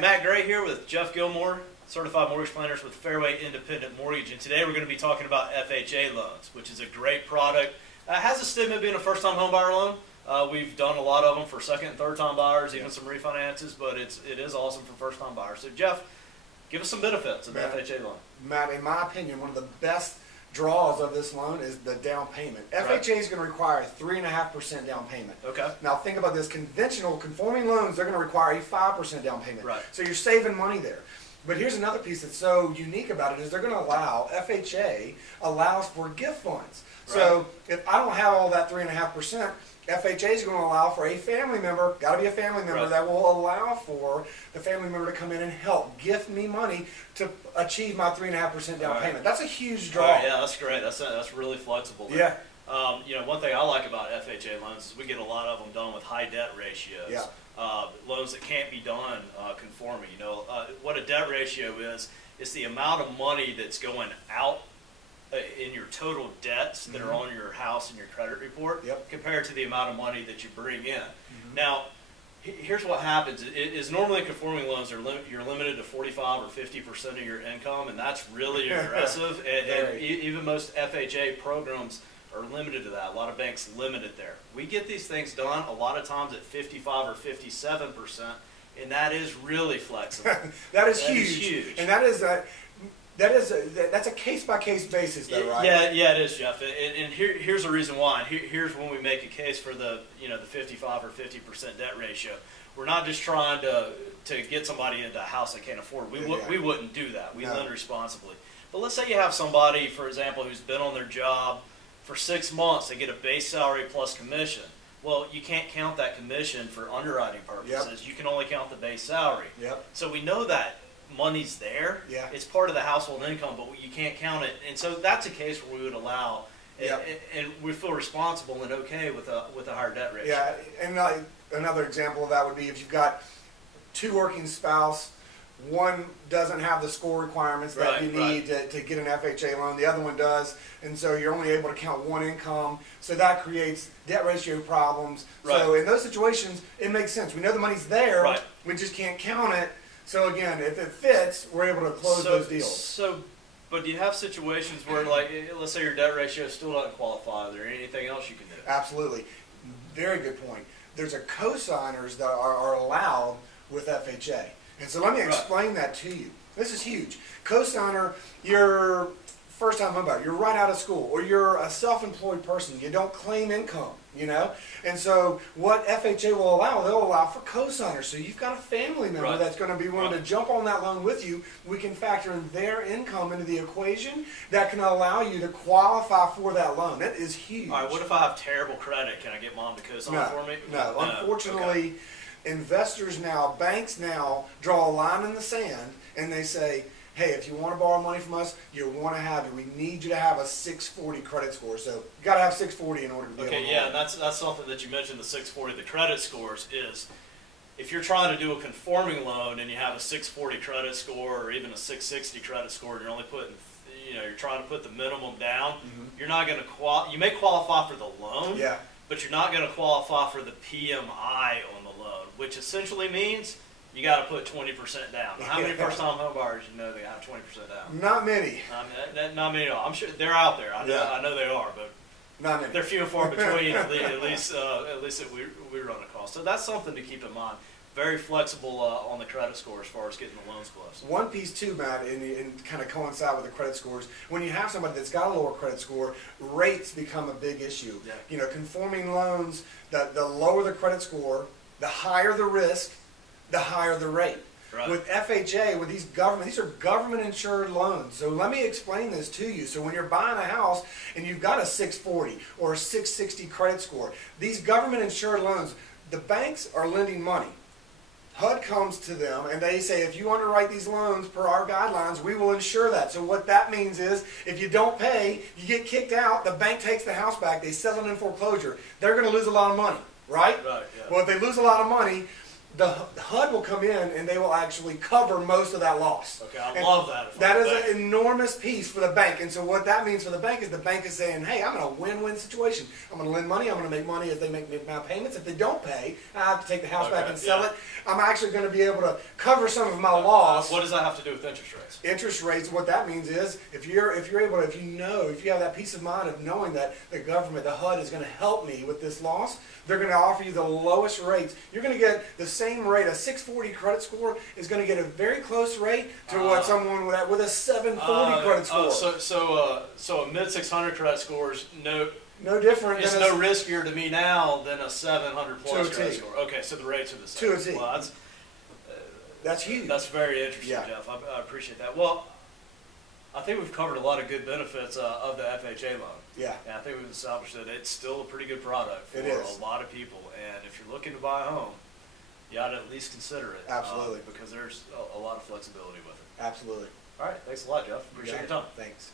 right, Matt Gray here with Jeff Gilmore, Certified Mortgage Planners with Fairway Independent Mortgage. And today we're going to be talking about FHA loans, which is a great product. Has a stigma of being a first-time home buyer loan. We've done a lot of them for second and third-time buyers, even some refinances, but it is awesome for first-time buyers. So, Jeff, give us some benefits of the FHA loan. Matt, in my opinion, one of the best draws of this loan is the down payment. FHA is going to require a 3.5% down payment. Okay. Now think about this: conventional conforming loans, they're going to require a 5% down payment. Right. So you're saving money there. But here's another piece that's so unique about it is they're going to allow, FHA allows for gift funds. Right. So if I don't have all that 3.5%, FHA is going to allow for a family member, got to be a family member, that will allow for the family member to come in and help gift me money to achieve my 3.5% down payment. That's a huge draw. Yeah, that's great. That's really flexible there. Yeah. One thing I like about FHA loans is we get a lot of them done with high debt ratios. Yeah. Loans that can't be done conforming. What a debt ratio is the amount of money that's going out in your total debts that are on your house and your credit report compared to the amount of money that you bring in. Now, here's what happens. Is normally conforming loans you're limited to 45 or 50% of your income, and that's really aggressive. and even most FHA programs are limited to that. A lot of banks limit it there. We get these things done a lot of times at 55 or 57%, and that is really flexible. That is huge. And that's a case-by-case basis, though, right? Yeah, it is, Jeff. And here's the reason why. Here's when we make a case for the 55 or 50% debt ratio. We're not just trying to get somebody into a house they can't afford. We wouldn't do that. We lend responsibly. But let's say you have somebody, for example, who's been on their job for 6 months. They get a base salary plus commission. Well, you can't count that commission for underwriting purposes. You can only count the base salary. So we know that money's there. It's part of the household income, but you can't count it. And so that's a case where we would allow, and we feel responsible and okay with a higher debt ratio. Yeah, and another example of that would be if you've got two working spouse, one doesn't have the score requirements that you need to get an FHA loan, the other one does, and so you're only able to count one income, so that creates debt ratio problems. So in those situations, it makes sense. We know the money's there, we just can't count it. So again, if it fits, we're able to close those deals. But do you have situations where, like, let's say your debt ratio still doesn't qualify? Is there anything else you can do? Absolutely. Very good point. There's a co-signers that are allowed with FHA. And so let me explain that to you. This is huge. Co-signer, you're first-time homebuyer, you're right out of school, or you're a self-employed person, you don't claim income, And so what FHA will allow, they'll allow for co-signers. So you've got a family member that's going to be willing to jump on that loan with you. We can factor in their income into the equation that can allow you to qualify for that loan. That is huge. All right, what if I have terrible credit? Can I get mom to co-sign for me? No, unfortunately, investors now, banks now draw a line in the sand and they say, hey, if you want to borrow money from us, we need you to have a 640 credit score. So you got to have 640 in order to be able to borrow. And that's something that you mentioned, the 640, the credit scores, is if you're trying to do a conforming loan and you have a 640 credit score or even a 660 credit score, and you're only putting, you're trying to put the minimum down, you're not going to you may qualify for the loan, but you're not going to qualify for the PMI on the loan, which essentially means you got to put 20% down. How many first-time home buyers they have 20% down? Not many. Not many at all. I'm sure they're out there. I know they are, but not many. They're few and far between. at least that we run across. So that's something to keep in mind. Very flexible on the credit score as far as getting the loans closed. One piece too, Matt, and kind of coincide with the credit scores. When you have somebody that's got a lower credit score, rates become a big issue. Conforming loans, the lower the credit score, the higher the risk, the higher the rate. With FHA, with these are government insured loans. So let me explain this to you. So when you're buying a house and you've got a 640 or a 660 credit score, these government insured loans, the banks are lending money. HUD comes to them and they say, if you underwrite these loans per our guidelines, we will insure that. So what that means is, if you don't pay, you get kicked out, the bank takes the house back, they sell it in foreclosure. They're going to lose a lot of money, right? Well, if they lose a lot of money, the HUD will come in and they will actually cover most of that loss. Okay, I And love that. that is an enormous piece for the bank. And so what that means for the bank is saying, hey, I'm in a win-win situation. I'm going to lend money. I'm going to make money as they make my payments. If they don't pay, I have to take the house back and sell it. I'm actually going to be able to cover some of my loss. What does that have to do with interest rates? Interest rates, what that means is if you have that peace of mind of knowing that the government, the HUD, is going to help me with this loss, they're going to offer you the lowest rates. You're going to get the same rate. A 640 credit score is going to get a very close rate to what someone with a 740 credit score. So a mid 600 credit score is no different. It's no riskier to me now than a 700 plus to a credit T. score. Okay, so the rates are the same. To a T. Well, that's huge. That's very interesting, Yeah. Jeff. I appreciate that. Well, I think we've covered a lot of good benefits of the FHA loan. Yeah. And I think we've established that it's still a pretty good product for It is. a lot of people. And if you're looking to buy a home, you ought to at least consider it. Absolutely. Because there's a lot of flexibility with it. Absolutely. All right. Thanks a lot, Jeff. Appreciate your time. Thanks.